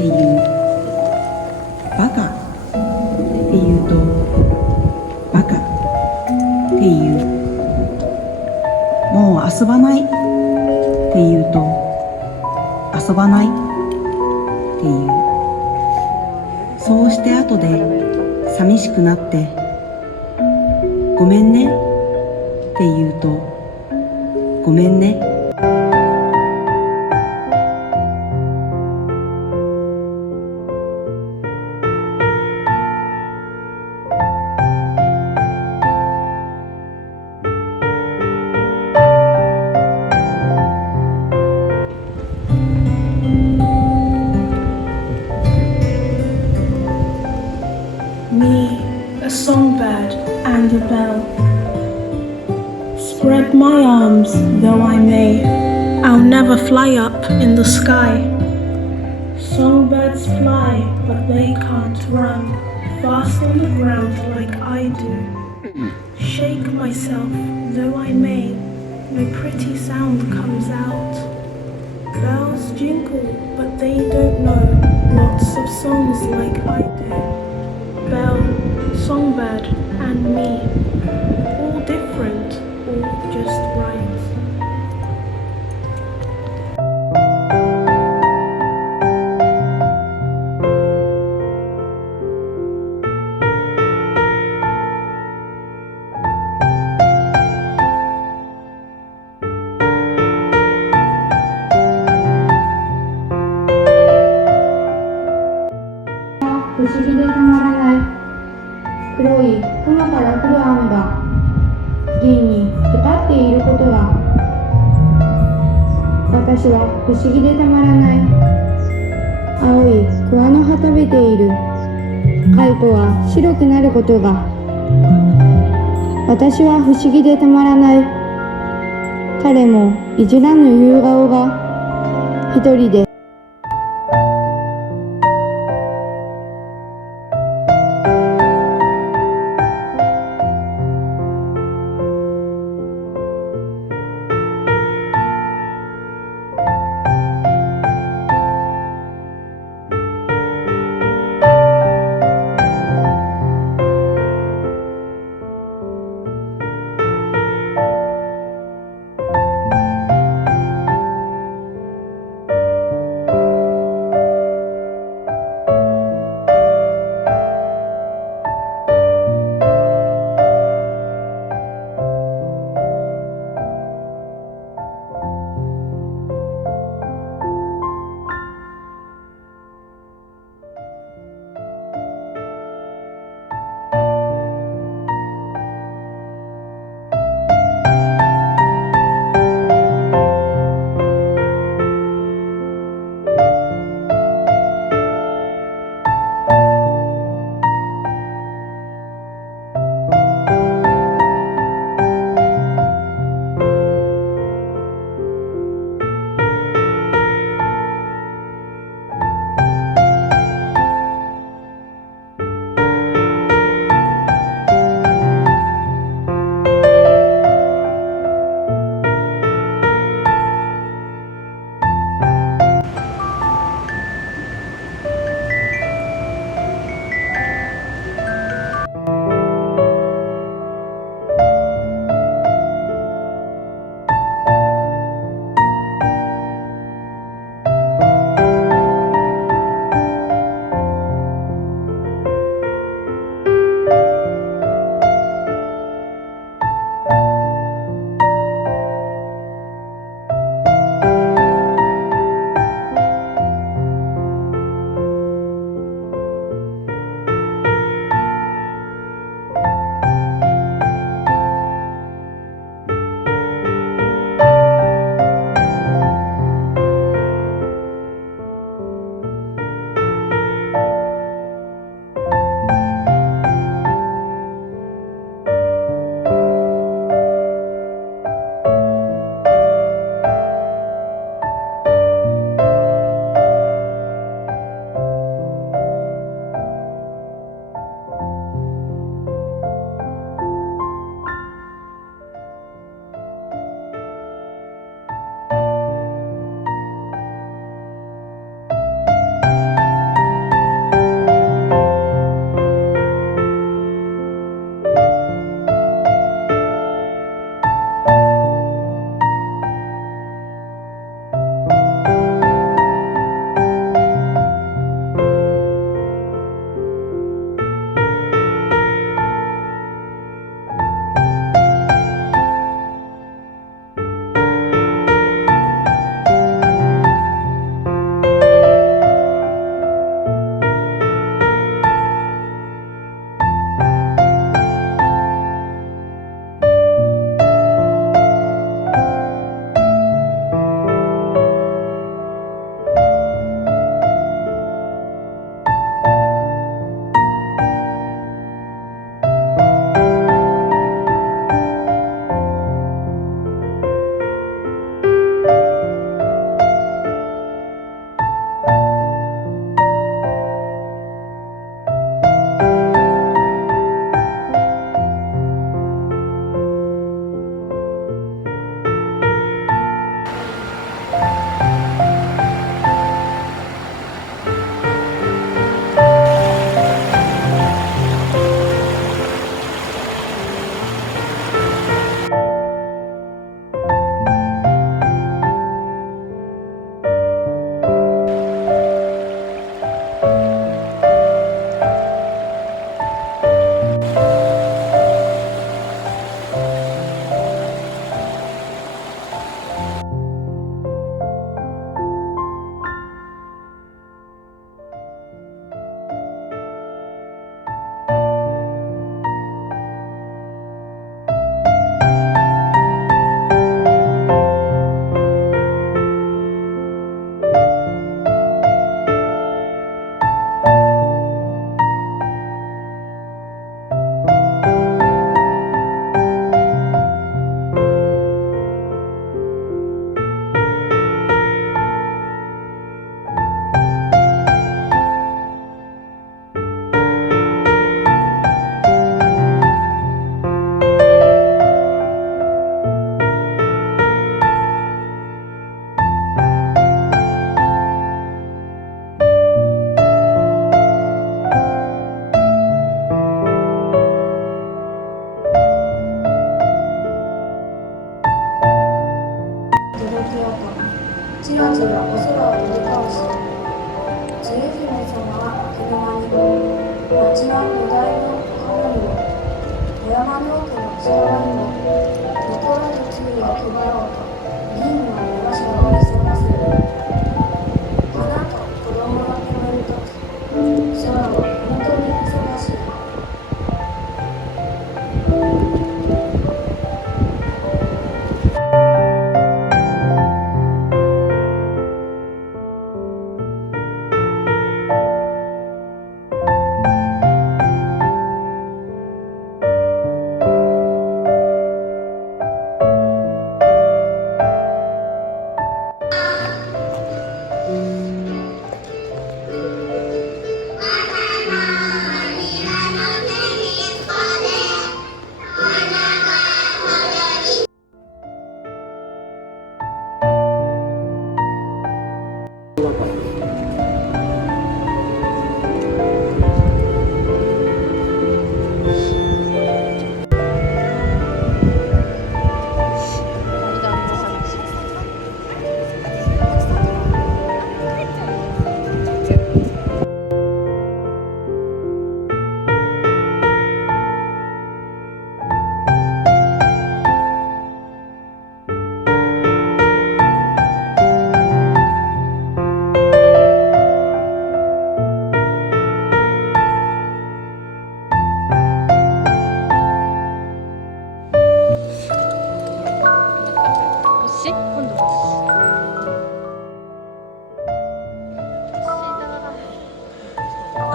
っていう、バカっていうとバカっていう、もう遊ばないっていうと遊ばないっていう、そうして後で寂しくなってごめんねって言うとごめんね。Me, a songbird and a bell. Spread my arms, though I may, I'll never fly up in the sky. Songbirds fly, but they can't run fast on the ground like I do. Shake myself, though I may, no pretty sound comes out. Bells jingle, but they don't know lots of songs like I do. Bell, songbird, and me, all different, all just right. 不思議でたまらない。黒い雲から降る雨が銀に光っていることが、私は不思議でたまらない。青い桑の葉食べている蚕は白くなることが、私は不思議でたまらない。彼もいじらぬ夕顔が一人で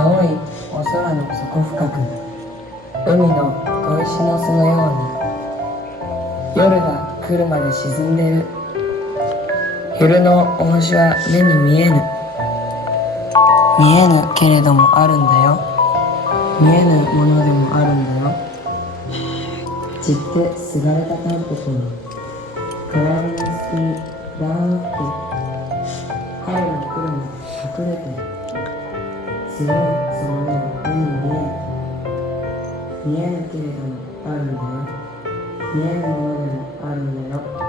青いお空の底深く、海の砥石の巣のように夜が来るまで沈んでる。夜のお星は目に見えぬ。見えぬけれどもあるんだよ。見えぬものでもあるんだよ。散ってすがれたタンポポが代わりの隙にだーって春の来るまで隠れてる。強いその目は目に見える。見えぬけれどもあるんだよ。見えぬものでもあるんだよ。